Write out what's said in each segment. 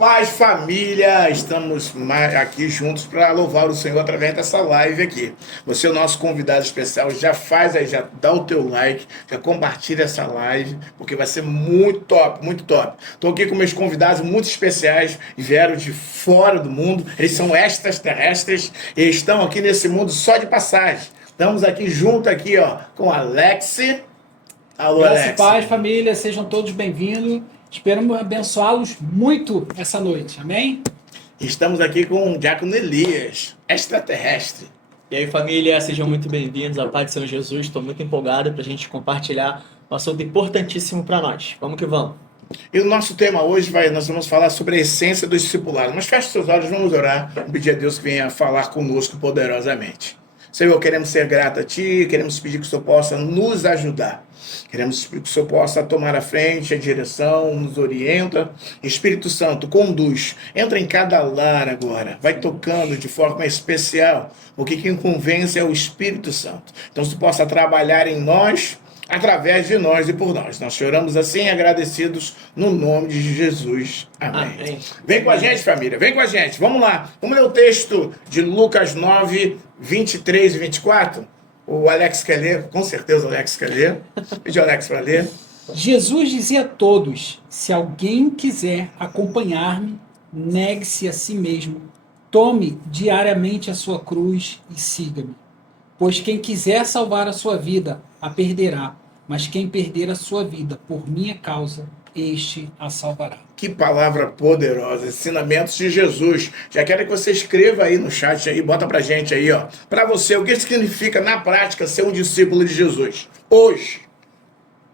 Paz, família! Estamos aqui juntos para louvar o Senhor através dessa live aqui. Você é o nosso convidado especial, já faz aí, já dá o teu like, já compartilha essa live, porque vai ser muito top, muito top. Estou aqui com meus convidados muito especiais, vieram de fora do mundo, eles são extraterrestres e estão aqui nesse mundo só de passagem. Estamos aqui junto aqui, ó, com Alex. Alô, Graça e Alex. paz, família, sejam todos bem-vindos. Esperamos abençoá-los muito essa noite, amém? Estamos aqui com o Diácono Elias, extraterrestre. E aí, família, sejam muito bem-vindos à paz de São Jesus. Estou muito empolgado para a gente compartilhar um assunto importantíssimo para nós. Vamos que vamos. E o nosso tema hoje, nós vamos falar sobre a essência do discipulado. Mas feche seus olhos, vamos orar, pedir a Deus que venha falar conosco poderosamente. Senhor, queremos ser grato a Ti, queremos pedir que o Senhor possa nos ajudar. Queremos que o Senhor possa tomar a frente, a direção, nos orienta. Espírito Santo, conduz. Entra em cada lar agora. Vai tocando de forma especial. Porque quem convence é o Espírito Santo. Então, se possa trabalhar em nós, através de nós e por nós. Nós choramos assim, agradecidos, no nome de Jesus. Amém. Amém. Vem com a gente, família. Vem com a gente. Vamos lá. Vamos ler o texto de Lucas 9, 23 e 24. O Alex quer ler, com certeza o Alex quer ler. Pedi o Alex para ler. Jesus dizia a todos: se alguém quiser acompanhar-me, negue-se a si mesmo, tome diariamente a sua cruz e siga-me. Pois quem quiser salvar a sua vida, a perderá, mas quem perder a sua vida por minha causa, este a salvará. Que palavra poderosa, ensinamentos de Jesus. Já quero que você escreva aí no chat aí, bota pra gente aí, ó. Pra você, o que significa na prática ser um discípulo de Jesus? Hoje.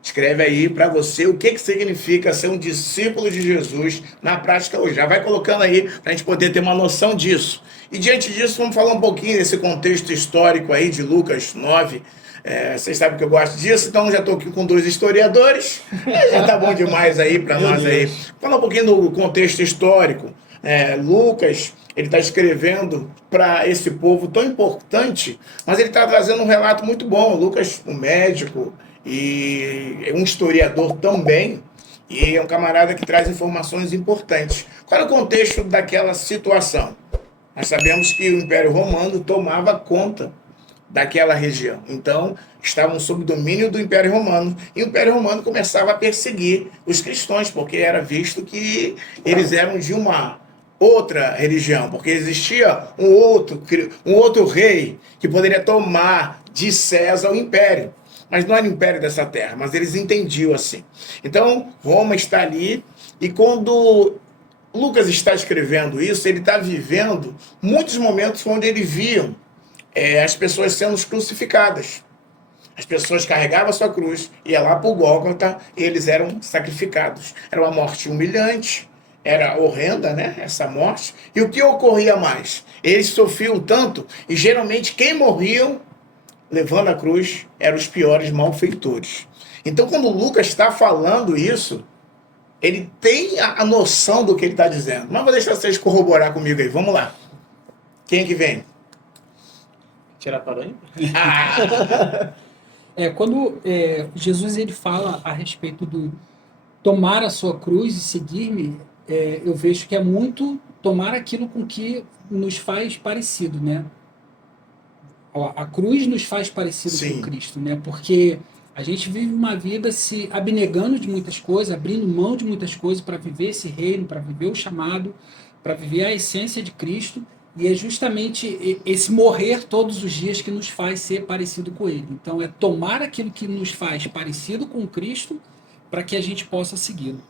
Escreve aí pra você o que significa ser um discípulo de Jesus na prática hoje. Já vai colocando aí pra gente poder ter uma noção disso. E diante disso, vamos falar um pouquinho desse contexto histórico aí de Lucas 9. Vocês sabem que eu gosto disso, então já estou aqui com dois historiadores. Já tá bom demais aí para nós aí. Falar um pouquinho do contexto histórico. Lucas, ele está escrevendo para esse povo tão importante, mas ele está trazendo um relato muito bom. Lucas, um médico e um historiador também, e é um camarada que traz informações importantes. Qual é o contexto daquela situação? Nós sabemos que o Império Romano tomava conta daquela região. Então, estavam sob domínio do Império Romano. E o Império Romano começava a perseguir os cristãos, porque era visto que eles eram de uma outra religião, porque existia um outro rei que poderia tomar de César o império. Mas não era o império dessa terra, mas eles entendiam assim. Então, Roma está ali, e quando Lucas está escrevendo isso, ele está vivendo muitos momentos onde ele via as pessoas sendo crucificadas. As pessoas carregavam a sua cruz, iam lá para o Gólgota e eles eram sacrificados. Era uma morte humilhante, era horrenda, né, essa morte. E o que ocorria mais? Eles sofriam tanto, e geralmente quem morriam levando a cruz eram os piores malfeitores. Então, quando Lucas está falando isso, ele tem a noção do que ele está dizendo. Mas vou deixar vocês corroborar comigo aí. Vamos lá. Quem é que vem? Tirar para aí? Quando Jesus ele fala a respeito do tomar a sua cruz e seguir-me, eu vejo que é muito tomar aquilo com que nos faz parecido, né? A cruz nos faz parecido Sim. com Cristo, né? Porque a gente vive uma vida se abnegando de muitas coisas, abrindo mão de muitas coisas para viver esse reino, para viver o chamado, para viver a essência de Cristo. E é justamente esse morrer todos os dias que nos faz ser parecido com Ele. Então é tomar aquilo que nos faz parecido com Cristo para que a gente possa segui-lo.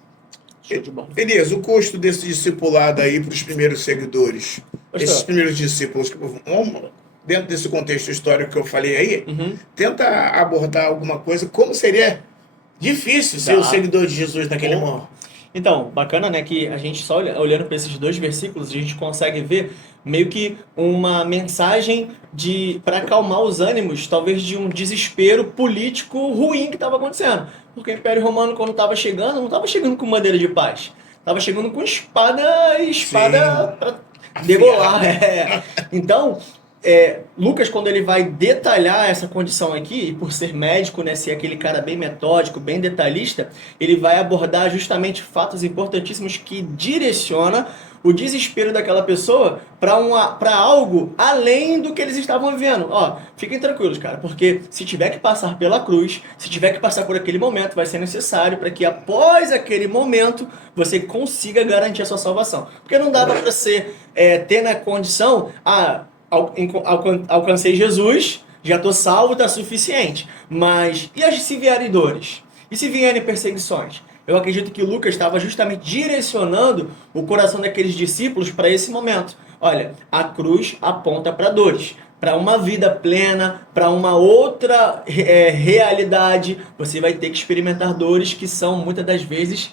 Show de bola. Elias, o custo desse discipulado aí para os primeiros seguidores, Pastor. esses primeiros discípulos, dentro desse contexto histórico que eu falei aí, tenta abordar alguma coisa, como seria difícil ser o seguidor de Jesus naquele momento. Então, bacana, né, que a gente só olhando para esses dois versículos, a gente consegue ver meio que uma mensagem para acalmar os ânimos, talvez de um desespero político ruim que estava acontecendo. Porque o Império Romano, quando estava chegando, não estava chegando com bandeira de paz. Estava chegando com espada para degolar. Então, Lucas, quando ele vai detalhar essa condição aqui, e por ser médico, né, ser aquele cara bem metódico, bem detalhista, ele vai abordar justamente fatos importantíssimos que direciona o desespero daquela pessoa para algo além do que eles estavam vivendo. Ó, fiquem tranquilos, cara, porque se tiver que passar pela cruz, se tiver que passar por aquele momento, vai ser necessário para que após aquele momento você consiga garantir a sua salvação. Porque não dá para você ter na condição, alcancei Jesus, já estou salvo, está suficiente. Mas e se vierem dores? E se vierem perseguições? Eu acredito que Lucas estava justamente direcionando o coração daqueles discípulos para esse momento. Olha, a cruz aponta para dores, para uma vida plena, para uma outra realidade. Você vai ter que experimentar dores que são muitas das vezes,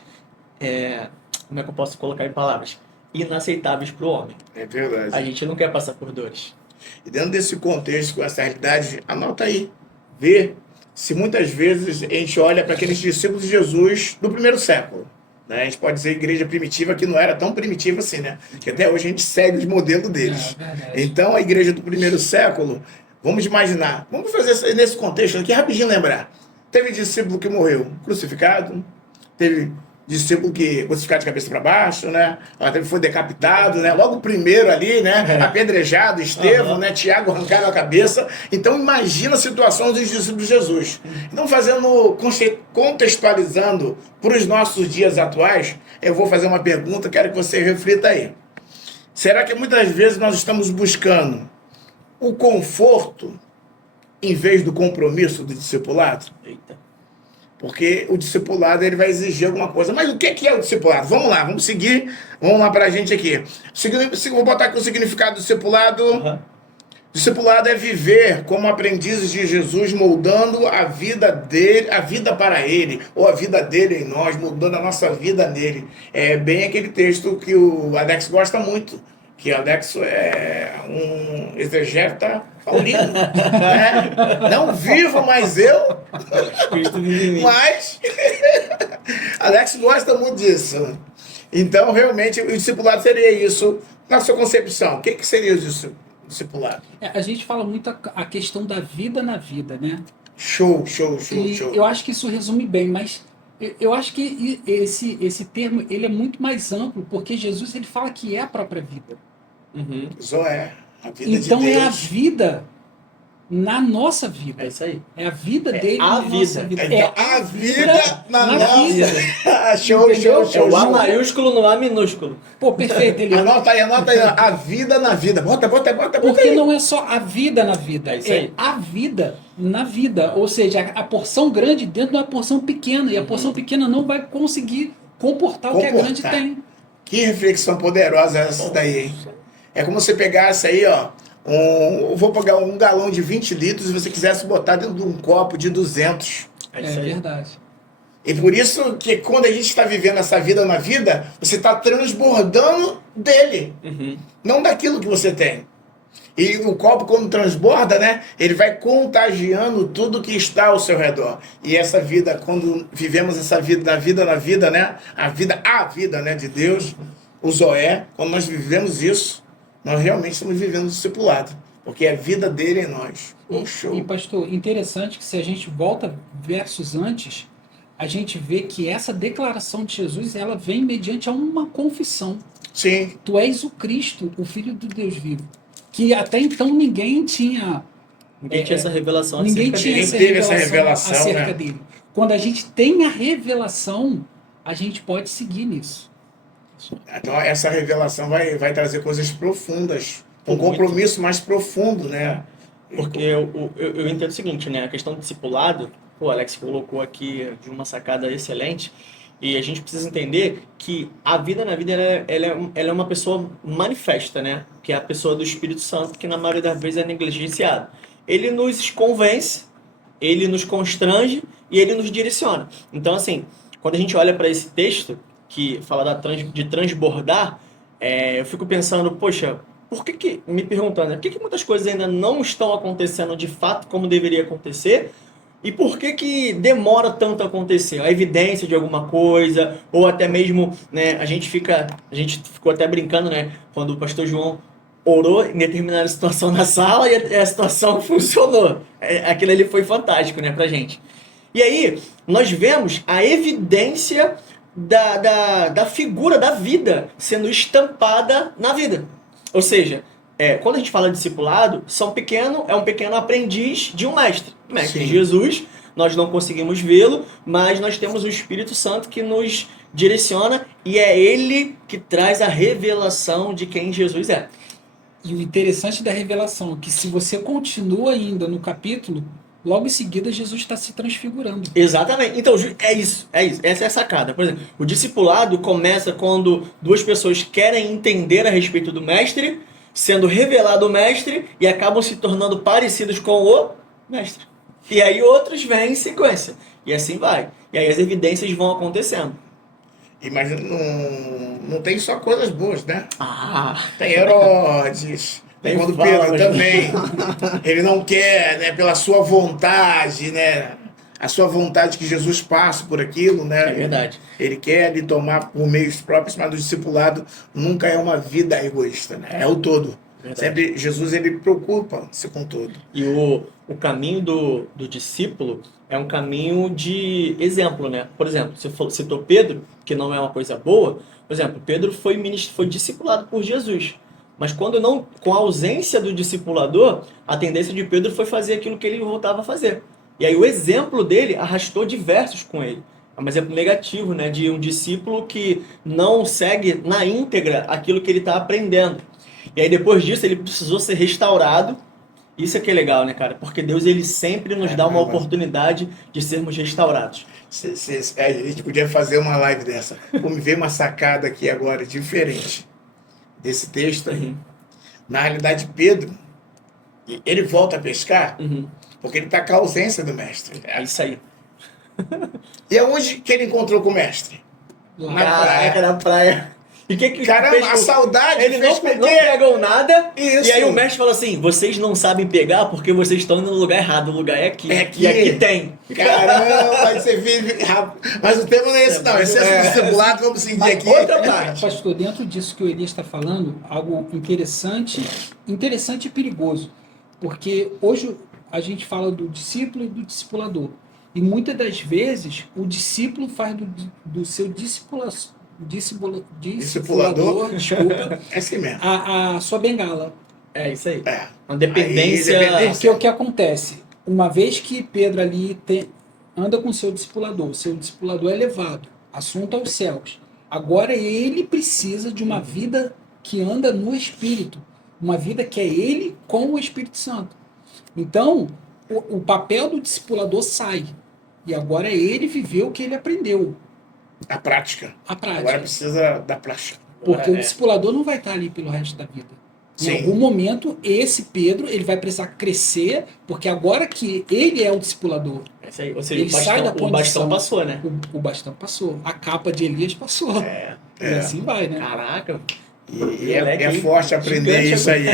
como é que eu posso colocar em palavras? Inaceitáveis para o homem. É verdade. A gente não quer passar por dores. E dentro desse contexto, com essa realidade, anota aí. Vê se muitas vezes a gente olha para aqueles discípulos de Jesus do primeiro século. Né? A gente pode dizer igreja primitiva que não era tão primitiva assim, né? Que até hoje a gente segue os modelos deles. Então a igreja do primeiro século, vamos imaginar, vamos fazer nesse contexto aqui rapidinho lembrar. Teve discípulo que morreu crucificado, teve discípulo que crucificado de cabeça para baixo, né? Foi decapitado, né? Logo o primeiro ali, né? Apedrejado, Estevão, né? Tiago arrancaram a cabeça. Então imagina a situação dos discípulos de Jesus. Então contextualizando para os nossos dias atuais, eu vou fazer uma pergunta, quero que você reflita aí. Será que muitas vezes nós estamos buscando o conforto em vez do compromisso do discipulado? Eita. Porque o discipulado ele vai exigir alguma coisa. Mas o que é o discipulado? Vamos lá, vamos lá para a gente aqui. Vou botar aqui o significado do discipulado. Uhum. Discipulado é viver como aprendizes de Jesus, moldando a vida dele, a vida para ele, ou a vida dele em nós, moldando a nossa vida nele. É bem aquele texto que o Alex gosta muito, que o Alex é um exegeta paulino, né? Não vivo mais eu, mas Alex gosta muito disso. Então, realmente, o discipulado seria isso. Na sua concepção, o que seria o discipulado? A gente fala muito a questão da vida na vida, né? Show. Eu acho que isso resume bem, mas eu acho que esse termo ele é muito mais amplo, porque Jesus ele fala que é a própria vida. Uhum. Zoé, a vida Então de Deus. é a vida na nossa vida. É isso aí. É a vida dele a na nossa vida. vida. Então, a vida na nossa vida. Show. É o A maiúsculo no A minúsculo. Pô, perfeito. Ele... Anota aí. A vida na vida. Bota Porque aí. não é só a vida na vida. É isso aí. A vida na vida. Ou seja, a porção grande dentro de uma porção pequena. E a porção pequena não vai conseguir comportar o que a grande tem. Que reflexão poderosa essa daí, hein? É como se pegasse aí, ó, vou pegar um galão de 20 litros e você quisesse botar dentro de um copo de 200. É isso aí. Verdade. E por isso que quando a gente está vivendo essa vida na vida, você está transbordando dele, não daquilo que você tem. E o copo, quando transborda, né, ele vai contagiando tudo que está ao seu redor. E essa vida, quando vivemos essa vida na vida, né, a vida, né, de Deus, o Zoé, quando nós vivemos isso, nós realmente estamos vivendo o discipulado, porque é a vida dele em nós. Show. E pastor, interessante que se a gente volta versos antes, a gente vê que essa declaração de Jesus, ela vem mediante a uma confissão. Sim. Tu és o Cristo, o Filho do Deus vivo. Que até então ninguém tinha... Ninguém tinha essa revelação Ninguém acerca tinha dele. essa revelação acerca né? dele. Quando a gente tem a revelação, a gente pode seguir nisso. Então essa revelação vai trazer coisas profundas, um compromisso mais profundo, né? Porque eu entendo o seguinte, né? A questão do discipulado, o Alex colocou aqui de uma sacada excelente, e a gente precisa entender que a vida na vida ela é uma pessoa manifesta, né? Que é a pessoa do Espírito Santo, que na maioria das vezes é negligenciado. Ele nos convence, ele nos constrange e ele nos direciona. Então, assim, quando a gente olha para esse texto, que fala de transbordar, eu fico pensando, poxa, me perguntando, né, por que muitas coisas ainda não estão acontecendo de fato como deveria acontecer? E por que demora tanto a acontecer? A evidência de alguma coisa, ou até mesmo, né, a gente ficou até brincando, né, quando o pastor João orou em determinada situação na sala e a situação funcionou. Aquilo ali foi fantástico, né, pra gente. E aí, nós vemos a evidência da figura da vida sendo estampada na vida. Ou seja, quando a gente fala de discipulado, é um pequeno aprendiz de um mestre. O mestre Sim. Jesus, nós não conseguimos vê-lo, mas nós temos o Espírito Santo que nos direciona e é ele que traz a revelação de quem Jesus é. E o interessante da revelação é que se você continua ainda no capítulo, logo em seguida Jesus está se transfigurando. Exatamente. Então, é isso. Essa é a sacada. Por exemplo, o discipulado começa quando duas pessoas querem entender a respeito do mestre, sendo revelado o mestre, e acabam se tornando parecidos com o mestre. E aí outros vêm em sequência. E assim vai. E aí as evidências vão acontecendo. Mas não tem só coisas boas, né? Ah, Tem Herodes, tem quando Pedro também, ele não quer, né, pela sua vontade, né? A sua vontade que Jesus passe por aquilo, né? é verdade. Ele quer lhe tomar por meios próprios, mas o discipulado nunca é uma vida egoísta, né? É o todo. Verdade. Sempre Jesus, ele preocupa-se com tudo. E o caminho do discípulo é um caminho de exemplo, né? Por exemplo, você citou Pedro, que não é uma coisa boa. Por exemplo, Pedro foi discipulado por Jesus. Mas com a ausência do discipulador, a tendência de Pedro foi fazer aquilo que ele voltava a fazer. E aí o exemplo dele arrastou diversos com ele. É um exemplo negativo, né? De um discípulo que não segue na íntegra aquilo que ele está aprendendo. E aí depois disso ele precisou ser restaurado. Isso é que é legal, né, cara? Porque Deus, ele sempre nos dá uma oportunidade de sermos restaurados. A gente podia fazer uma live dessa. Como veio uma sacada aqui agora, diferente desse texto aí. Na realidade, Pedro, ele volta a pescar porque ele está com a ausência do mestre. É isso aí. E aonde que ele encontrou com o mestre? Lá. Caraca, na praia. E que Caramba, a saudade ele fez não com que- pegou nada. Isso. E aí o mestre fala assim: vocês não sabem pegar porque vocês estão indo no lugar errado. O lugar é aqui. É aqui. E aqui tem. Caramba, aí você vive rápido. Mas o tema não é esse, não. Esse é discipulado, vamos seguir aqui. Outra parte. Pastor, dentro disso que o Elias está falando, algo interessante e perigoso. Porque hoje a gente fala do discípulo e do discipulador. E muitas das vezes o discípulo faz do seu discipulador, desculpa, É assim mesmo. a sua bengala. É isso aí. É. Uma dependência. Aí, dependência. Porque o que acontece? Uma vez que Pedro ali anda com seu discipulador é levado, assunto aos céus. Agora ele precisa de uma vida que anda no Espírito. Uma vida que é ele com o Espírito Santo. Então, o papel do discipulador sai. E agora é ele viver o que ele aprendeu. A prática. A prática. Agora precisa da prática. Porque É. o discipulador não vai estar ali pelo resto da vida. Em Sim. algum momento, esse Pedro ele vai precisar crescer, porque agora que ele é o discipulador, É isso aí. Ou seja, Ele sai da o condição. bastão passou, né? o bastão passou. A capa de Elias passou. É. E assim vai, né? Caraca. E é forte aprender Gigante isso aí.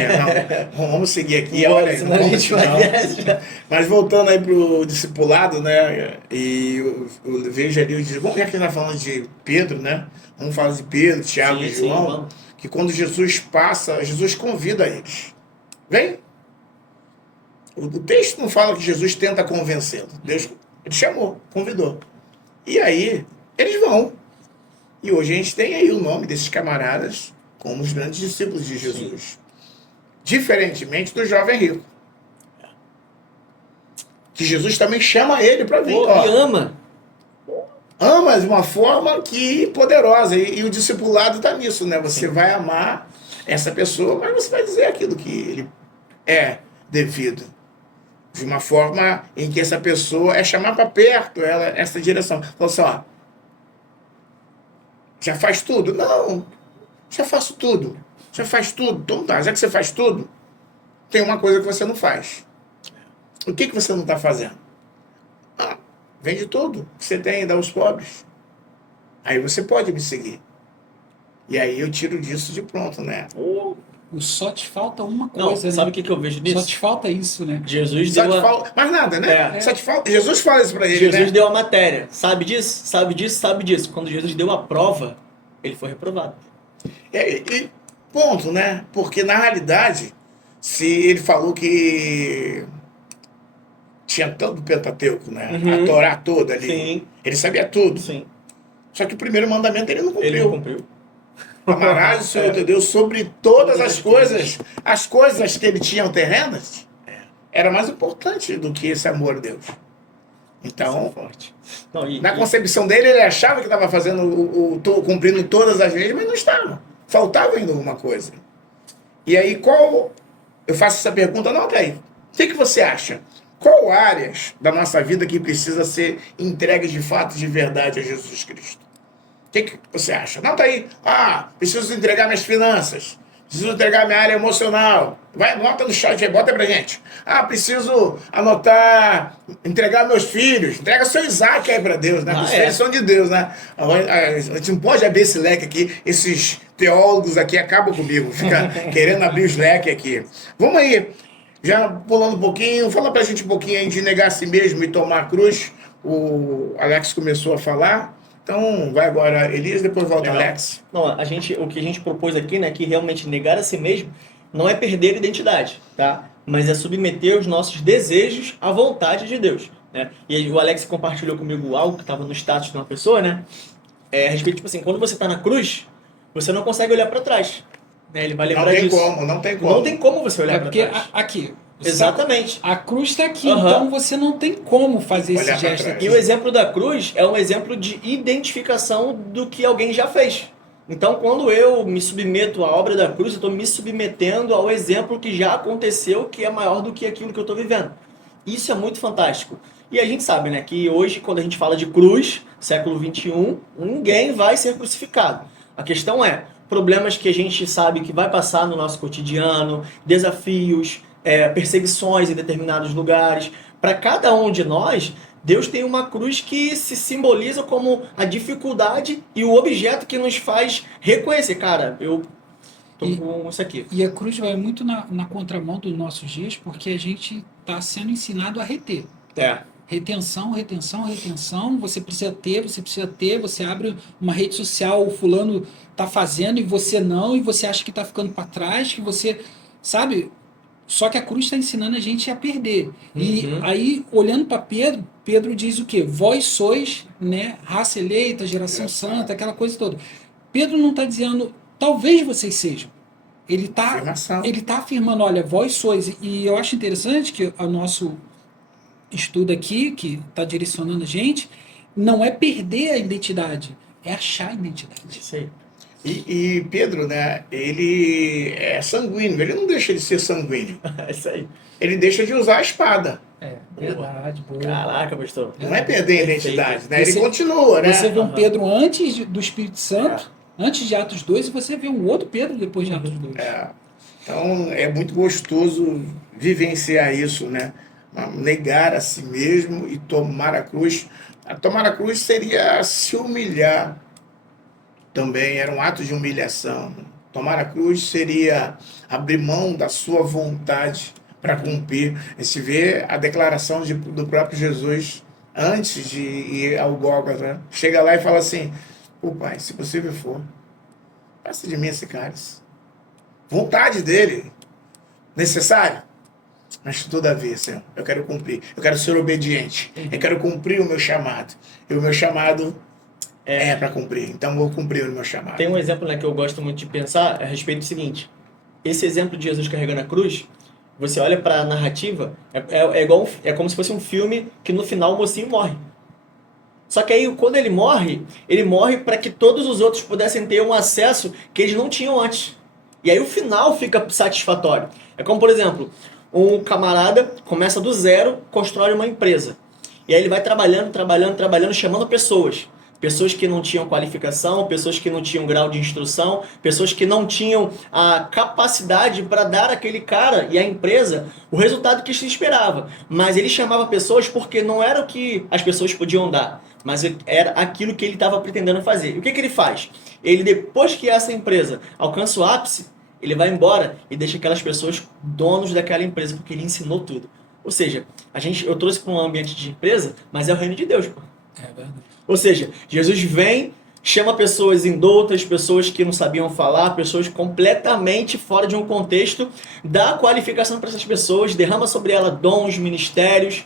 Não, vamos seguir aqui. Olha, Senão a não, gente vai. não. Mas voltando aí pro discipulado, né? E eu vejo ali, vamos ver que ele está falando de Pedro, né? Vamos falar de Pedro, Tiago e Sim, João. vamos. Que quando Jesus passa, Jesus convida eles. Vem. O texto não fala que Jesus tenta convencê-lo. Deus, ele chamou, convidou. E aí, eles vão. E hoje a gente tem aí o nome desses camaradas como os grandes discípulos de Jesus. Diferentemente do jovem rico. Que Jesus também chama ele para vir. Pô, Ó, me ama. ama de uma forma que poderosa. E o discipulado está nisso, né? Você vai amar essa pessoa, mas você vai dizer aquilo que ele é devido. De uma forma em que essa pessoa é chamar para perto essa direção. Falou assim, ó, já faz tudo? Não, já faço tudo. Já faz tudo? Então tá, já que você faz tudo, tem uma coisa que você não faz. O que você não está fazendo? Ah, vende tudo que você tem e dá aos pobres. Aí você pode me seguir. E aí eu tiro disso de pronto, né? O só te falta uma Não, coisa, sabe né? o que eu vejo Só nisso? te falta isso, né? Jesus Só deu te a... falta... Mais nada, né? É. Só te falta... Jesus fala isso pra ele, Jesus né? deu a matéria. Sabe disso? Sabe disso? Sabe disso. Quando Jesus deu a prova, ele foi reprovado. E ponto, né? Porque na realidade, se ele falou que tinha todo o Pentateuco, né? A Uhum. Torá toda ali. Sim, Ele sabia tudo. sim. Só que o primeiro mandamento ele não cumpriu. Ele não cumpriu. Amarás o Senhor teu Deus sobre todas as coisas que ele tinha terrenas, era mais importante do que esse amor a Deus. Então, Forte. Não, na concepção dele, ele achava que estava fazendo cumprindo todas as leis, mas não estava. Faltava ainda alguma coisa. E aí, eu faço essa pergunta, anota aí. O que você acha? Qual áreas da nossa vida que precisa ser entregues de fato, de verdade a Jesus Cristo? O que você acha? Anota aí. Preciso entregar minhas finanças. Preciso entregar minha área emocional. Vai, anota no chat aí, bota aí pra gente. Preciso entregar meus filhos. Entrega seu Isaac aí pra Deus, né? Os filhos são de Deus, né? A gente não pode abrir esse leque aqui. Esses teólogos aqui acabam comigo. Fica querendo abrir os leques aqui. Vamos aí. Já pulando um pouquinho. Fala pra gente um pouquinho aí de negar a si mesmo e tomar a cruz. O Alex começou a falar. Então, vai agora Elias, depois volta Alex. Não, o que a gente propôs aqui, né, que realmente negar a si mesmo não é perder a identidade, tá? Mas é submeter os nossos desejos à vontade de Deus, né? E aí, o Alex compartilhou comigo algo que estava no status de uma pessoa, né? A respeito, tipo assim, quando você está na cruz, você não consegue olhar para trás, né? Ele vai lembrar disso. Não tem como. Não tem como você olhar para porque trás. aqui. Exatamente. A cruz está aqui, Uhum. então você não tem como fazer esse Olhar pra gesto trás. aqui. E o exemplo da cruz é um exemplo de identificação do que alguém já fez. Então, quando eu me submeto à obra da cruz, eu estou me submetendo ao exemplo que já aconteceu, que é maior do que aquilo que eu estou vivendo. Isso é muito fantástico. E a gente sabe, né, que hoje, quando a gente fala de cruz, século XXI, ninguém vai ser crucificado. A questão é, problemas que a gente sabe que vai passar no nosso cotidiano, desafios, perseguições em determinados lugares. Para cada um de nós, Deus tem uma cruz que se simboliza como a dificuldade e o objeto que nos faz reconhecer. Cara, eu tô com isso aqui. E a cruz vai muito na contramão dos nossos dias, porque a gente está sendo ensinado a reter. Retenção, retenção, retenção. Você precisa ter, você precisa ter. Você abre uma rede social, o fulano está fazendo e você não, e você acha que está ficando para trás, que você, sabe? Só que a cruz está ensinando a gente a perder. E aí, olhando para Pedro, Pedro diz o quê? Vós sois, né, raça eleita, geração santa, aquela coisa toda. Pedro não está dizendo, talvez vocês sejam. Ele está afirmando, olha, vós sois. E eu acho interessante que o nosso estudo aqui, que está direcionando a gente, não é perder a identidade, é achar a identidade. Isso aí. E Pedro, né, ele é sanguíneo, ele não deixa de ser sanguíneo. É isso aí. Ele deixa de usar a espada. Verdade, boa. Caraca, pastor. Não é perder a identidade, né? Ele Você- continua, né? Você vê um Pedro antes do Espírito Santo, antes de Atos 2, e você vê um outro Pedro depois de Atos 2. Então, é muito gostoso vivenciar isso, né? Negar a si mesmo e tomar a cruz. Tomar a cruz seria se humilhar. Também era um ato de humilhação. Tomar a cruz seria abrir mão da sua vontade para cumprir. A gente vê a declaração do próprio Jesus antes de ir ao Gólgota. Chega lá e fala assim: "Pô, Pai, se possível for, passa de mim esse cálice." Vontade dele. Necessário? Mas todavia, Senhor, eu quero cumprir. Eu quero ser obediente. Eu quero cumprir o meu chamado. E o meu chamado é para cumprir. Então eu vou cumprir o meu chamado. Tem um exemplo, né, que eu gosto muito de pensar a respeito do seguinte. Esse exemplo de Jesus carregando a cruz, você olha para a narrativa, é como se fosse um filme que no final o mocinho morre. Só que aí, quando ele morre para que todos os outros pudessem ter um acesso que eles não tinham antes. E aí o final fica satisfatório. É como, por exemplo, um camarada começa do zero, constrói uma empresa. E aí ele vai trabalhando, chamando pessoas. Pessoas que não tinham qualificação, pessoas que não tinham grau de instrução, pessoas que não tinham a capacidade para dar àquele cara e à empresa o resultado que se esperava. Mas ele chamava pessoas porque não era o que as pessoas podiam dar, mas era aquilo que ele estava pretendendo fazer. E o que ele faz? Ele, depois que essa empresa alcança o ápice, ele vai embora e deixa aquelas pessoas donos daquela empresa, porque ele ensinou tudo. Ou seja, eu trouxe para um ambiente de empresa, mas é o reino de Deus, pô. É verdade. Ou seja, Jesus vem, chama pessoas indoutas, pessoas que não sabiam falar, pessoas completamente fora de um contexto, dá qualificação para essas pessoas, derrama sobre ela dons, ministérios,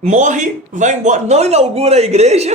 morre, vai embora, não inaugura a igreja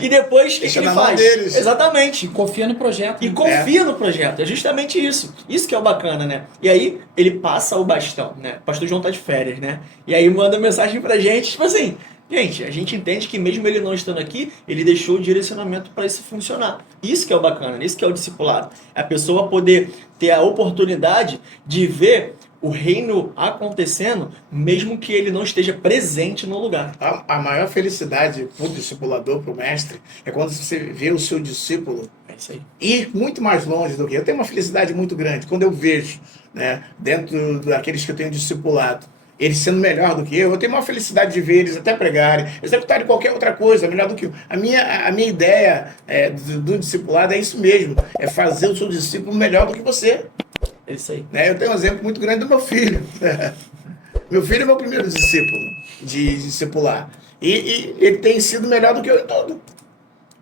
e depois o que Deixa ele na mão faz? deles. Exatamente. E confia no projeto. E né? confia no projeto, é justamente isso. Isso que é o bacana, né? E aí ele passa o bastão, né? O pastor João tá de férias, né? E aí manda mensagem pra gente, tipo assim, gente, a gente entende que mesmo ele não estando aqui, ele deixou o direcionamento para isso funcionar. Isso que é o bacana, isso que é o discipulado. É a pessoa poder ter a oportunidade de ver o reino acontecendo, mesmo que ele não esteja presente no lugar. A maior felicidade para o discipulador, para o mestre, é quando você vê o seu discípulo É isso aí. ir muito mais longe do que eu. Tenho uma felicidade muito grande quando eu vejo, né, dentro daqueles que eu tenho discipulado, eles sendo melhor do que eu tenho uma felicidade de ver eles até pregarem, executarem qualquer outra coisa melhor do que eu. A minha ideia do discipulado é isso mesmo, é fazer o seu discípulo melhor do que você. É isso aí. Né? Eu tenho um exemplo muito grande do meu filho. Meu filho é meu primeiro discípulo de discipular. E ele tem sido melhor do que eu em tudo.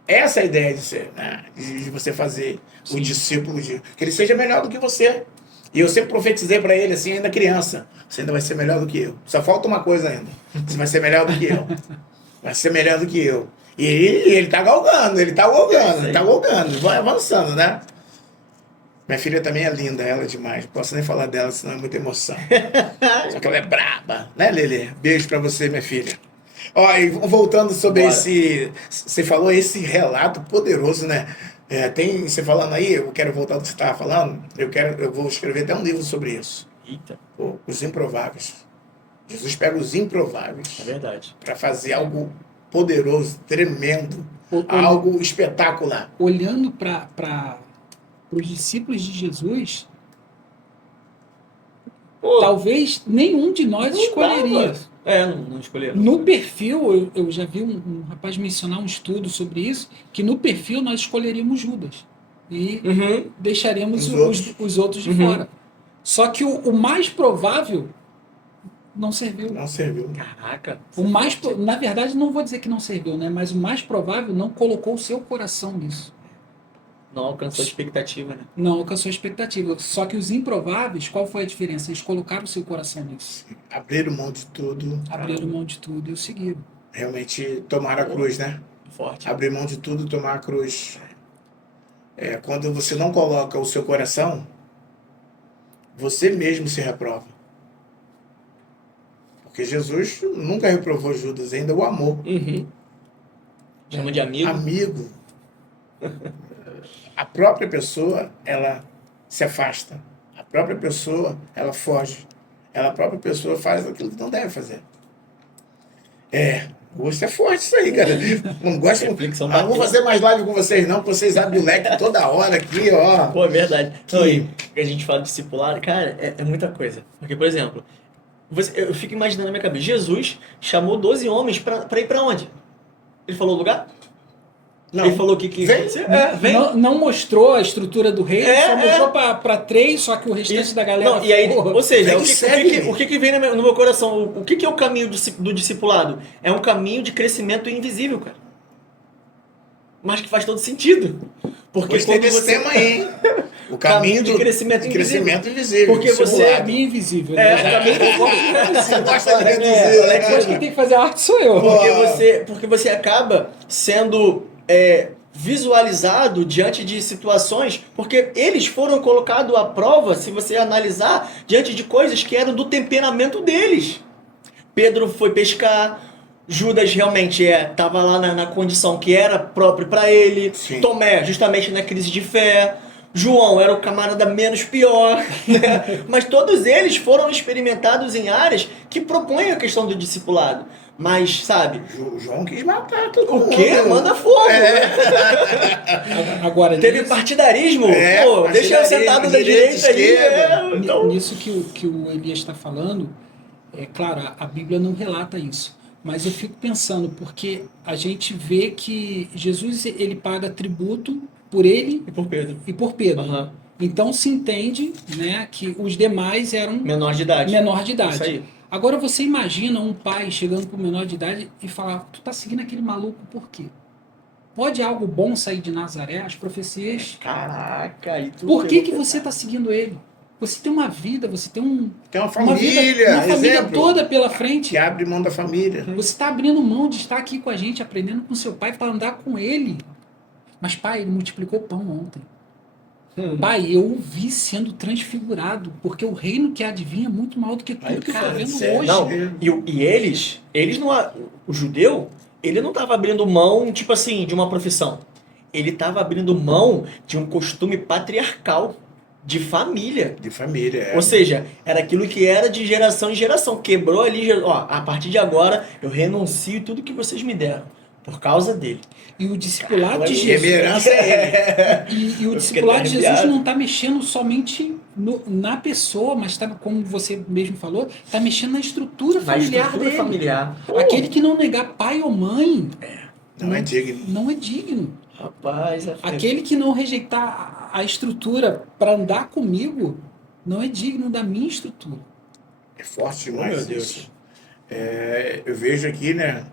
Essa é a ideia de ser, né? De você fazer o discípulo, que ele seja melhor do que você. E eu sempre profetizei para ele, assim, ainda criança: você ainda vai ser melhor do que eu. Só falta uma coisa ainda: você vai ser melhor do que eu. Vai ser melhor do que eu. E ele tá galgando, ele tá galgando, vai avançando, né? Minha filha também é linda, ela é demais. Não posso nem falar dela, senão é muita emoção. Só que ela é braba, né, Lelê? Beijo pra você, minha filha. Ó, e voltando sobre Bora. você falou esse relato poderoso, né? Tem você falando aí, eu quero voltar ao que você estava falando, eu vou escrever até um livro sobre isso. Eita, Pô, os improváveis. Jesus pega os improváveis é verdade. para fazer algo poderoso, tremendo, O- algo espetacular. Olhando para os discípulos de Jesus, Pô, talvez nenhum de nós não escolheria. dava. É, não escolheram. No perfil, eu já vi um rapaz mencionar um estudo sobre isso, que no perfil nós escolheríamos Judas e Uhum. deixaríamos Os os outros de Uhum. fora. Só que o mais provável não serviu. Não serviu. Caraca. Na verdade, não vou dizer que não serviu, né? Mas o mais provável não colocou o seu coração nisso. Não alcançou a expectativa, né? Não alcançou a expectativa. Só que os improváveis, qual foi a diferença? Eles colocaram o seu coração nisso. Abriram mão de tudo, Abriram mão de tudo e o seguiram. realmente tomaram a cruz, né? Forte. Abrir mão de tudo, tomar a cruz. Quando você não coloca o seu coração, você mesmo se reprova. Porque Jesus nunca reprovou Judas, ainda o amou. Uhum. Chama de amigo. Amigo. A própria pessoa, ela se afasta. A própria pessoa, ela foge. A própria pessoa faz aquilo que não deve fazer. Gosto é forte isso aí, cara. Não gosto. Reflexão Não vou bacana. fazer mais live com vocês, não, porque vocês abrem o leque toda hora aqui, ó. Pô, é verdade. Não, e a gente fala de discipulado, cara, é muita coisa. Porque, por exemplo, eu fico imaginando na minha cabeça, Jesus chamou 12 homens pra ir pra onde? Ele falou o lugar? Não. Ele falou o que Vem. acontecer? Vem. Não mostrou a estrutura do reino, É, só mostrou para 3, só que o restante Isso. da galera. Não, e aí, ficou- ou seja, Vem e segue. o que vem no meu coração? O que é o caminho do discipulado? É um caminho de crescimento invisível, cara. Mas que faz todo sentido. Porque Gostei quando desse você... tema aí, hein? O caminho de do crescimento de invisível. crescimento invisível. Porque você- discipulado. caminho invisível. É, né? caminho Você gosta de É, dizer, né? Depois quem tem que fazer a arte sou eu. Porque você acaba sendo visualizado diante de situações, porque eles foram colocados à prova, se você analisar, diante de coisas que eram do temperamento deles. Pedro foi pescar, Judas realmente estava lá na condição que era próprio para ele, Sim. Tomé justamente na crise de fé, João era o camarada menos pior, né? Mas todos eles foram experimentados em áreas que propõem a questão do discipulado. Mas, sabe, O João quis matar todo o mundo. quê? Manda fogo! Agora, Teve nisso- partidarismo? É, Pô, deixa eu partidarismo, sentado da direita, direita aí. esquerda. Então... Nisso que o Elias está falando, é claro, a Bíblia não relata isso. Mas eu fico pensando, porque a gente vê que Jesus ele paga tributo por ele E por Pedro? e por Pedro. Aham. Então se entende, né, que os demais eram Menor de idade. menor de idade. Isso aí. Agora você imagina um pai chegando para o menor de idade e falar: tu tá seguindo aquele maluco por quê? Pode algo bom sair de Nazaré? As profecias. Caraca, e tu Por que pegou você está seguindo ele? Você tem uma vida, você tem Tem uma uma família, vida, uma família exemplo, toda pela frente. que abre mão da família. Você está abrindo mão de estar aqui com a gente, aprendendo com seu pai para andar com ele. Mas, pai, ele multiplicou pão ontem. Pai, eu o vi sendo transfigurado, porque o reino que adivinha é muito maior do que tudo que você está vendo sério? hoje. Não, e eles não. O judeu, ele não estava abrindo mão, tipo assim, de uma profissão. Ele estava abrindo mão de um costume patriarcal, de família. De família, Ou seja, era aquilo que era de geração em geração. Quebrou ali, ó, a partir de agora eu renuncio tudo que vocês me deram, por causa dele. E o discipulado de E a Jesus. minha herança é ele. E o Eu discipulado de fiquei Jesus arrepiado. não está mexendo somente na pessoa, mas está, como você mesmo falou, está mexendo na estrutura Na familiar estrutura dele. familiar. Aquele que não negar pai ou mãe Não é digno. não é digno. Rapaz, Aquele que não rejeitar a estrutura para andar comigo não é digno da minha estrutura. É forte Oh, demais meu Deus. isso. Eu vejo aqui, né,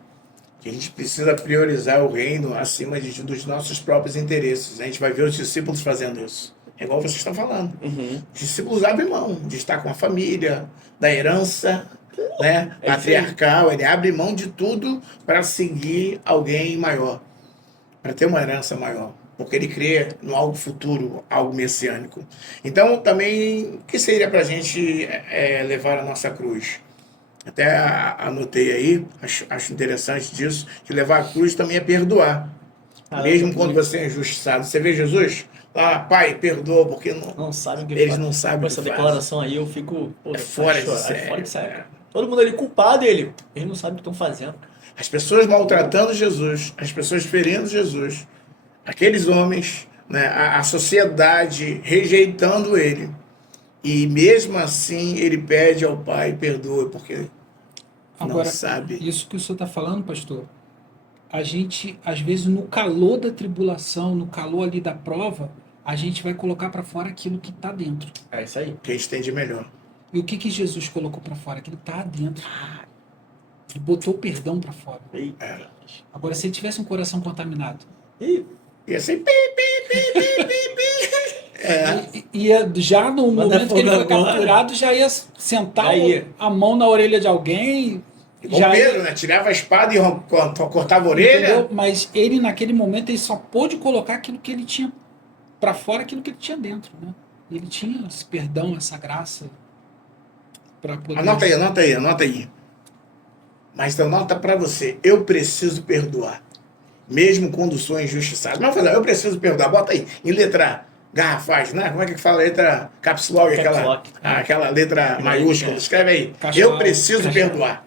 que a gente precisa priorizar o reino acima dos nossos próprios interesses. A gente vai ver os discípulos fazendo isso. É igual vocês estão falando. Uhum. Os discípulos abrem mão de estar com a família, da herança, né, É isso patriarcal. Ele abre mão de tudo para seguir alguém maior, para ter uma herança maior. Porque ele crê no algo futuro, algo messiânico. Então, também, o que seria para a gente levar a nossa cruz? Até anotei aí, acho interessante disso, que levar a cruz também é perdoar. Mesmo quando você é injustiçado. Você vê Jesus? Lá, pai, perdoa, porque Não sabem o que eles faz. não sabem Com o que essa fazem. declaração aí eu fico. Pô, É fora de chorar, sério. fora de sério. Todo mundo ali culpado ele. Eles não sabem o que estão fazendo. As pessoas maltratando Jesus, as pessoas ferindo Jesus, aqueles homens, né, a sociedade rejeitando ele. E mesmo assim ele pede ao pai, perdoa, porque Agora, não sabe. isso que o senhor está falando, pastor, a gente, às vezes, no calor da tribulação, no calor ali da prova, a gente vai colocar para fora aquilo que está dentro. É isso aí. O que a gente tem de melhor. E o que Jesus colocou para fora? Aquilo que está dentro. Ele botou o perdão para fora. Era. Agora, se ele tivesse um coração contaminado, Ih, E assim, pi, pi, pi, pi, pi, pi. ia já no Manda momento que ele foi fogo agora. capturado, já ia sentar Já ia. a mão na orelha de alguém. Igual Já Pedro, né? Tirava a espada e cortava a orelha. entendeu? Mas ele, naquele momento, ele só pôde colocar aquilo que ele tinha para fora, aquilo que ele tinha dentro. Né? Ele tinha esse perdão, essa graça para poder. Anota aí, anota aí. Mas então, anota pra você. Eu preciso perdoar. Mesmo quando sou injustiçado. Não, eu preciso perdoar. Bota aí, em letra garrafais, né? Como é que fala? Letra caps lock, Caps lock. aquela letra maiúscula. Escreve aí. Caixa Eu alta, preciso caixa perdoar.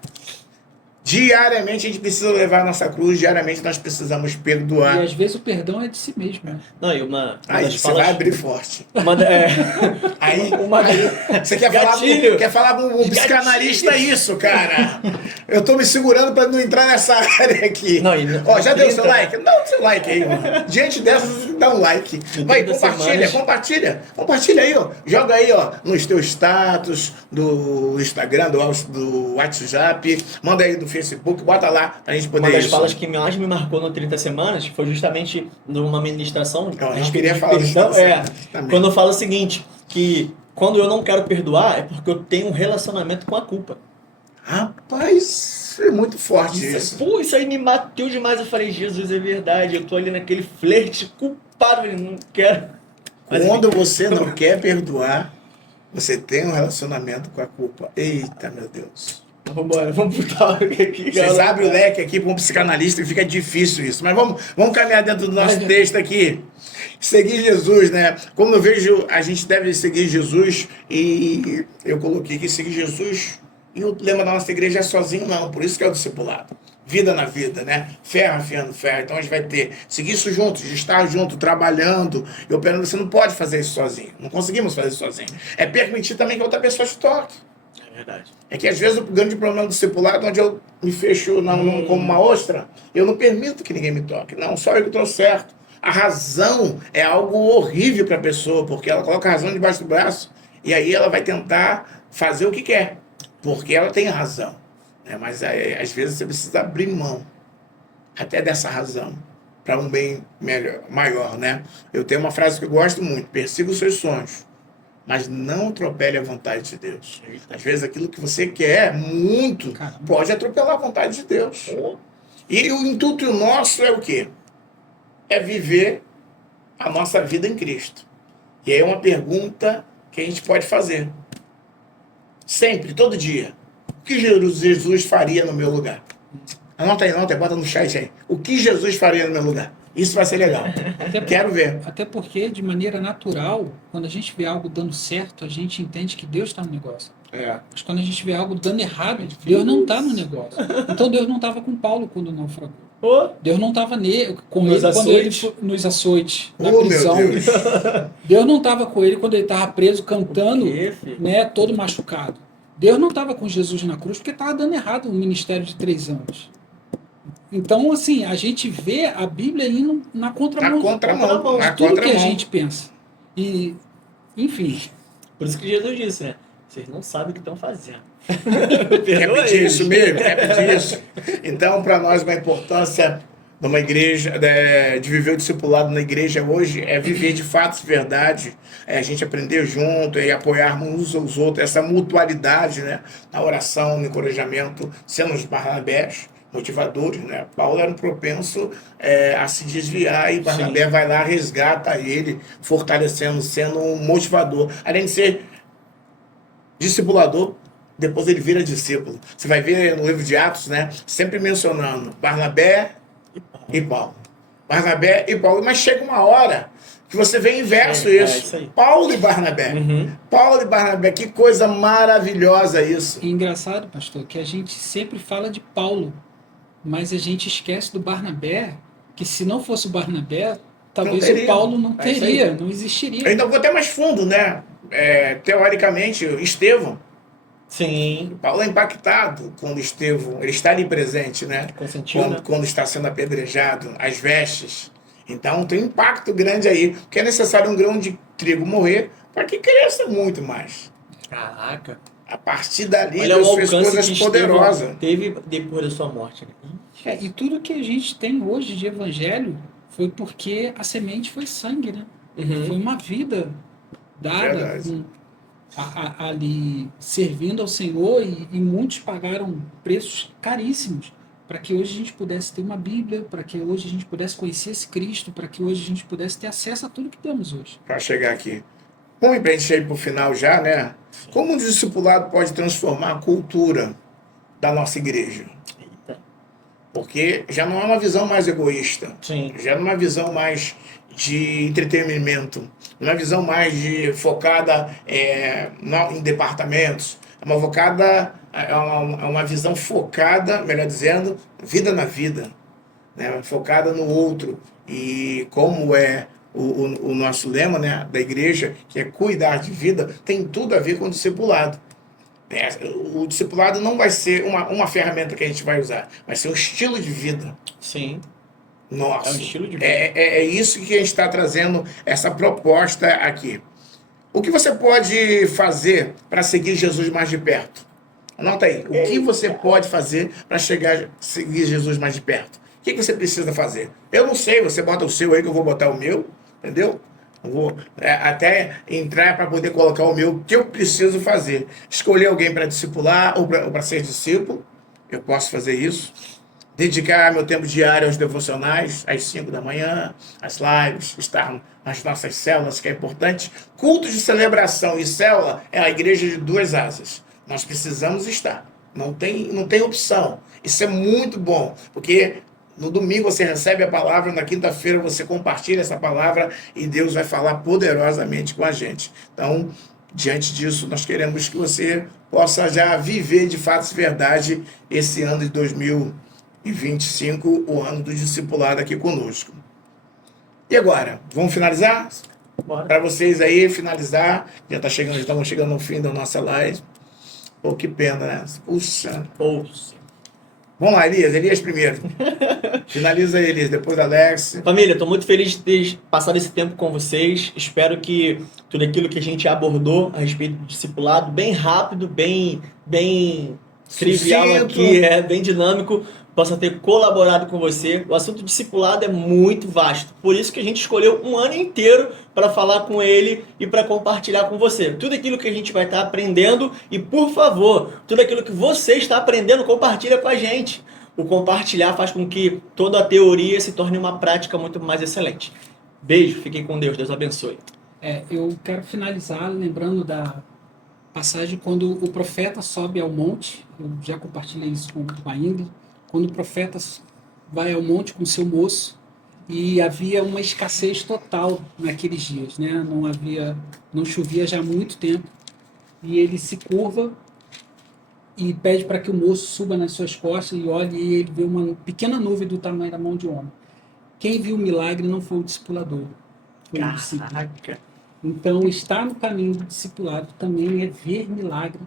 Diariamente a gente precisa levar a nossa cruz. Diariamente nós precisamos E perdoar. às vezes o perdão é de si mesmo. Né? não, e uma Aí das você falas. vai abrir forte. Aí, uma você quer Gatilho. falar com um psicanalista isso, cara. Eu tô me segurando pra não entrar nessa área aqui. Não, e Ó, já deu 30, seu like? Dá o seu like aí, mano. Diante dessas, dá um like. Vai, 30 compartilha, semanas. compartilha aí, ó. Joga aí, ó, nos teus status do Instagram, do WhatsApp, manda aí do Facebook, bota lá pra gente poder Uma das isso. falas que mais me marcou no 30 Semanas foi justamente numa ministração. Não, a eu respeito queria de falar disso perdão. também. Quando eu falo o seguinte, que quando eu não quero perdoar é porque eu tenho um relacionamento com a culpa. Rapaz, é muito forte isso. Pô, isso aí me bateu demais. Eu falei, Jesus, é verdade. Eu tô ali naquele flerte culpado. Eu não quero. Mas, Quando você não quer perdoar, você tem um relacionamento com a culpa. Eita, meu Deus. Vambora, vamos pro tópico aqui, Vocês galera. abrem o leque aqui para um psicanalista e fica difícil isso. Mas vamos caminhar dentro do nosso texto aqui. Seguir Jesus, né? Como eu vejo, a gente deve seguir Jesus e eu coloquei que seguir Jesus, e o lema da nossa igreja é sozinho não, por isso que é o discipulado. Vida na vida, né? Ferro afiando ferro. Então a gente vai ter, seguir isso juntos, de estar junto, trabalhando e operando. Você não pode fazer isso sozinho. Não conseguimos fazer isso sozinho. É permitir também que outra pessoa te toque. É verdade. É que às vezes o grande problema do discipulado, onde eu me fecho como uma ostra, eu não permito que ninguém me toque. Não, só eu que estou certo. A razão é algo horrível para a pessoa, porque ela coloca a razão debaixo do braço e aí ela vai tentar fazer o que quer, porque ela tem razão. Mas às vezes você precisa abrir mão até dessa razão para um bem melhor, maior, né? Eu tenho uma frase que eu gosto muito: persiga os seus sonhos, mas não atropele a vontade de Deus. Às vezes aquilo que você quer muito Caramba. pode atropelar a vontade de Deus. E o intuito nosso é o quê? É viver a nossa vida em Cristo. E aí é uma pergunta que a gente pode fazer. Sempre, todo dia. O que Jesus faria no meu lugar? Anota aí, bota no chat aí. O que Jesus faria no meu lugar? Isso vai ser legal. Quero ver. Até porque, de maneira natural, quando a gente vê algo dando certo, a gente entende que Deus está no negócio. Mas quando a gente vê algo dando errado, Deus não está no negócio. Então Deus não estava com Paulo quando naufragou. Deus não estava com Nos ele quando ele açoites. foi nos açoites, na Oh, prisão. meu Deus. Deus não estava com ele quando ele estava preso, cantando, O quê, filho? né, todo machucado. Deus não estava com Jesus na cruz porque estava dando errado o ministério de 3 anos. Então, assim, a gente vê a Bíblia indo na contramão Na contramão. de tudo que a gente pensa. E, enfim, Por isso que Jesus disse, né? Vocês não sabem o que estão fazendo. Quer Perdoa pedir eles. isso mesmo? Quer pedir isso? Então, para nós, uma importância numa igreja, de viver o discipulado na igreja hoje, é viver de fatos verdade, é a gente aprender junto e apoiar uns aos outros, essa mutualidade, né? Na oração, no encorajamento, sendo os Barnabés, motivadores, né? Paulo era um propenso a se desviar e Barnabé vai lá, resgata ele, fortalecendo, sendo um motivador. Além de ser discipulador, depois ele vira discípulo. Você vai ver no livro de Atos, né? Sempre mencionando Barnabé e Paulo. Barnabé e Paulo. Mas chega uma hora que você vê inverso isso. isso aí. Paulo e Barnabé. Paulo e Barnabé. Que coisa maravilhosa isso. é engraçado, pastor, que a gente sempre fala de Paulo, mas a gente esquece do Barnabé, que se não fosse o Barnabé, talvez teria. o Paulo não É isso teria, aí. não Eu existiria. ainda vou até mais fundo, né? Teoricamente, Estevão. Sim. Paulo é impactado quando Estevão, ele está ali presente, né? Consentiu, né? Quando está sendo apedrejado, as vestes. Então tem um impacto grande aí, porque é necessário um grão de trigo morrer para que cresça muito mais. Caraca. A partir dali, Olha o Deus fez alcance coisas que Estevão poderosas. teve depois da sua morte. Né? E tudo que a gente tem hoje de evangelho foi porque a semente foi sangue, né? Foi uma vida dada Verdade. ali servindo ao Senhor e muitos pagaram preços caríssimos para que hoje a gente pudesse ter uma Bíblia, para que hoje a gente pudesse conhecer esse Cristo, para que hoje a gente pudesse ter acesso a tudo que temos hoje. Para chegar aqui. Vamos ir para a gente ir para o final já, né? Como um discipulado pode transformar a cultura da nossa igreja? Eita. Porque já não é uma visão mais egoísta. Sim. Já não é uma visão mais de entretenimento, não é uma visão mais focada em departamentos, é uma visão focada, melhor dizendo, vida na vida, né? Focada no outro. E como é o nosso lema, né, da igreja, que é cuidar de vida, tem tudo a ver com o discipulado. O discipulado não vai ser uma ferramenta que a gente vai usar, vai ser um estilo de vida. Sim. Nossa, É um estilo de vida. é isso que a gente está trazendo, essa proposta aqui. O que você pode fazer para seguir Jesus mais de perto? Anota aí. O que você pode fazer para seguir Jesus mais de perto? O que você precisa fazer? Eu não sei, você bota o seu aí que eu vou botar o meu, entendeu? Eu vou até entrar para poder colocar o meu, o que eu preciso fazer. Escolher alguém para discipular ou para ser discípulo, eu posso fazer isso. Dedicar meu tempo diário aos devocionais, às 5 da manhã, às lives, estar nas nossas células, que é importante. Culto de celebração e célula é a igreja de 2 asas. Nós precisamos estar. Não tem opção. Isso é muito bom, porque no domingo você recebe a palavra, na quinta-feira você compartilha essa palavra e Deus vai falar poderosamente com a gente. Então, diante disso, nós queremos que você possa já viver de fato e verdade esse ano de 2025, o ano do discipulado aqui conosco. E agora, vamos finalizar? Bora. Para vocês aí, finalizar. Já estamos chegando no fim da nossa live. Pô, que pena, né? Puxa. Ouça. Vamos lá, Elias primeiro. Finaliza aí, Elias, depois Alex. Família, estou muito feliz de ter passado esse tempo com vocês. Espero que tudo aquilo que a gente abordou a respeito do discipulado, bem rápido, bem trivial Sucinto. aqui, bem dinâmico, possa ter colaborado com você. O assunto discipulado é muito vasto. Por isso que a gente escolheu um ano inteiro para falar com ele e para compartilhar com você. Tudo aquilo que a gente vai estar aprendendo e, por favor, tudo aquilo que você está aprendendo, compartilha com a gente. O compartilhar faz com que toda a teoria se torne uma prática muito mais excelente. Beijo, fiquem com Deus. Deus abençoe. Eu quero finalizar lembrando da passagem quando o profeta sobe ao monte. Eu já compartilhei isso com a Ingrid. Quando o profeta vai ao monte com seu moço e havia uma escassez total naqueles dias, né? Não chovia já há muito tempo. E ele se curva e pede para que o moço suba nas suas costas e olhe, e ele vê uma pequena nuvem do tamanho da mão de homem. Quem viu o milagre não foi o discipulador, foi o discípulo. Então, estar no caminho do discipulado também é ver milagre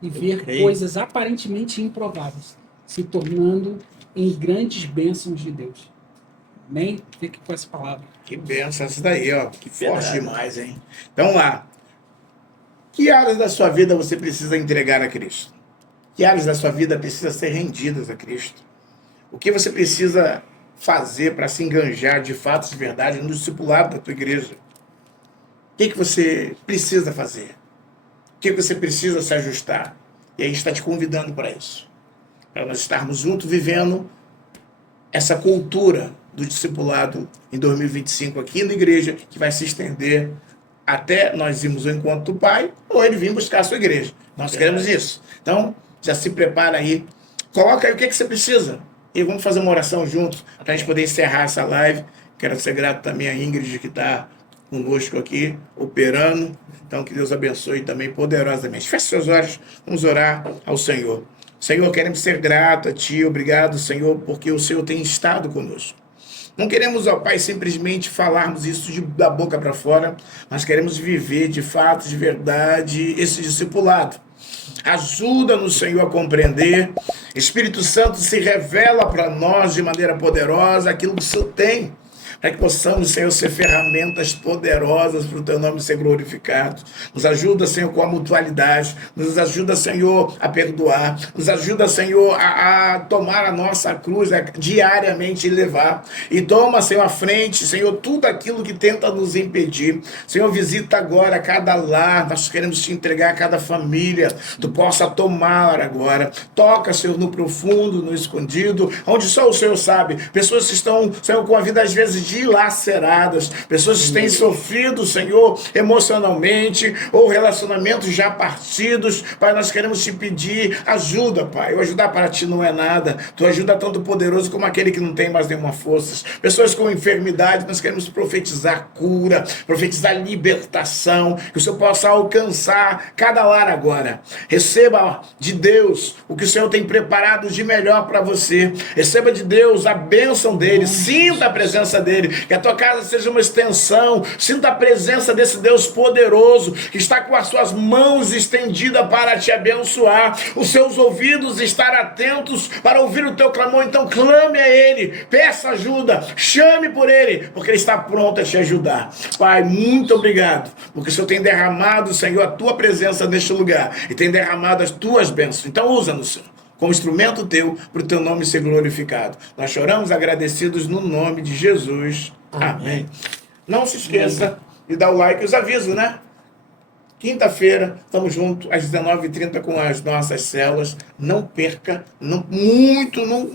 e ver coisas aparentemente improváveis se tornando em grandes bênçãos de Deus. Amém? Fique com essa palavra. Que bênção essa daí, ó. Que forte demais, hein? Então lá. Que áreas da sua vida você precisa entregar a Cristo? Que áreas da sua vida precisam ser rendidas a Cristo? O que você precisa fazer para se enganjar de fato e verdade no discipulado da tua igreja? O que você precisa fazer? O que você precisa se ajustar? E a gente está te convidando para isso. Para nós estarmos juntos vivendo essa cultura do discipulado em 2025 aqui na igreja, que vai se estender até nós irmos ao encontro do Pai, ou ele vir buscar a sua igreja. Nós queremos isso. Então, já se prepara aí. Coloca aí o que você precisa. E vamos fazer uma oração juntos para a gente poder encerrar essa live. Quero ser grato também a Ingrid, que está conosco aqui, operando. Então, que Deus abençoe também poderosamente. Feche seus olhos, vamos orar ao Senhor. Senhor, queremos ser grato a Ti. Obrigado, Senhor, porque o Senhor tem estado conosco. Não queremos, ó Pai, simplesmente falarmos isso da boca para fora, mas queremos viver de fato, de verdade, esse discipulado. Ajuda-nos, Senhor, a compreender. Espírito Santo, se revela para nós de maneira poderosa aquilo que o Senhor tem, para que possamos, Senhor, ser ferramentas poderosas para o Teu nome ser glorificado. Nos ajuda, Senhor, com a mutualidade. Nos ajuda, Senhor, a perdoar. Nos ajuda, Senhor, a tomar a nossa cruz diariamente e levar. E toma, Senhor, à frente, Senhor, tudo aquilo que tenta nos impedir. Senhor, visita agora cada lar. Nós queremos Te entregar a cada família. Tu possa tomar agora. Toca, Senhor, no profundo, no escondido, onde só o Senhor sabe. Pessoas que estão, Senhor, com a vida às vezes dilaceradas, pessoas que têm sofrido, Senhor, emocionalmente, ou relacionamentos já partidos. Pai, nós queremos Te pedir ajuda, Pai. O ajudar para Ti não é nada. Tu ajuda tanto poderoso como aquele que não tem mais nenhuma força. Pessoas com enfermidade, nós queremos profetizar cura, profetizar libertação, que o Senhor possa alcançar cada lar agora. Receba de Deus o que o Senhor tem preparado de melhor para você. Receba de Deus a bênção dele. Sinta a presença dele. Que a tua casa seja uma extensão. Sinta a presença desse Deus poderoso que está com as suas mãos estendidas para te abençoar. Os seus ouvidos estar atentos para ouvir o teu clamor. Então clame a Ele, peça ajuda, chame por Ele, porque Ele está pronto a te ajudar. Pai, muito obrigado, porque o Senhor tem derramado, Senhor, a tua presença neste lugar e tem derramado as tuas bênçãos. Então usa-nos, Senhor, como instrumento teu, para o teu nome ser glorificado. Nós choramos agradecidos no nome de Jesus. Amém. Não se esqueça de dar o like e os avisos, né? Quinta-feira, estamos juntos às 19h30 com as nossas células. Não perca, não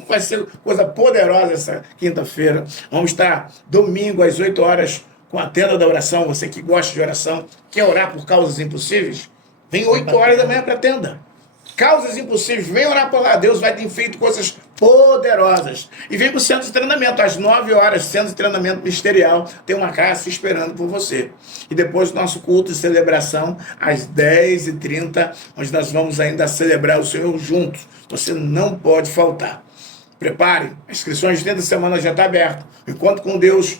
vai ser coisa poderosa essa quinta-feira. Vamos estar domingo às 8 horas com a tenda da oração. Você que gosta de oração, quer orar por causas impossíveis? Vem 8 horas da manhã para a tenda. Causas impossíveis, vem orar por lá. Deus vai ter feito coisas poderosas. E vem para o centro de treinamento, às 9 horas, centro de treinamento ministerial. Tem uma classe esperando por você. E depois do nosso culto de celebração, às 10h30, onde nós vamos ainda celebrar o Senhor juntos. Você não pode faltar. Prepare, as inscrições de dentro da semana já está aberto. Enquanto com Deus,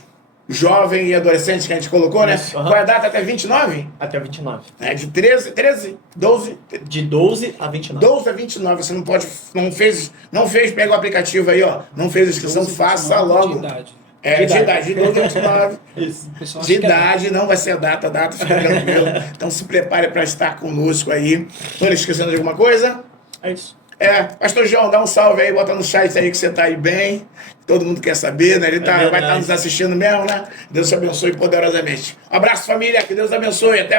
jovem e adolescente que a gente colocou, né? Qual é a data? Até 29? Até 29. É de 12? De 12 a 29. 12 a 29, você não pode, não fez, pega o aplicativo aí, ó, não fez a inscrição, faça logo. De idade. De idade, de 12 a 29. Isso. De idade, não vai ser data, fica tranquilo. Então se prepare para estar conosco aí. Estou esquecendo de alguma coisa? É isso. Pastor João, dá um salve aí, bota no chat aí que você tá aí bem. Todo mundo quer saber, né? Ele vai estar nos assistindo mesmo, né? Deus te abençoe poderosamente. Um abraço, família, que Deus abençoe. Até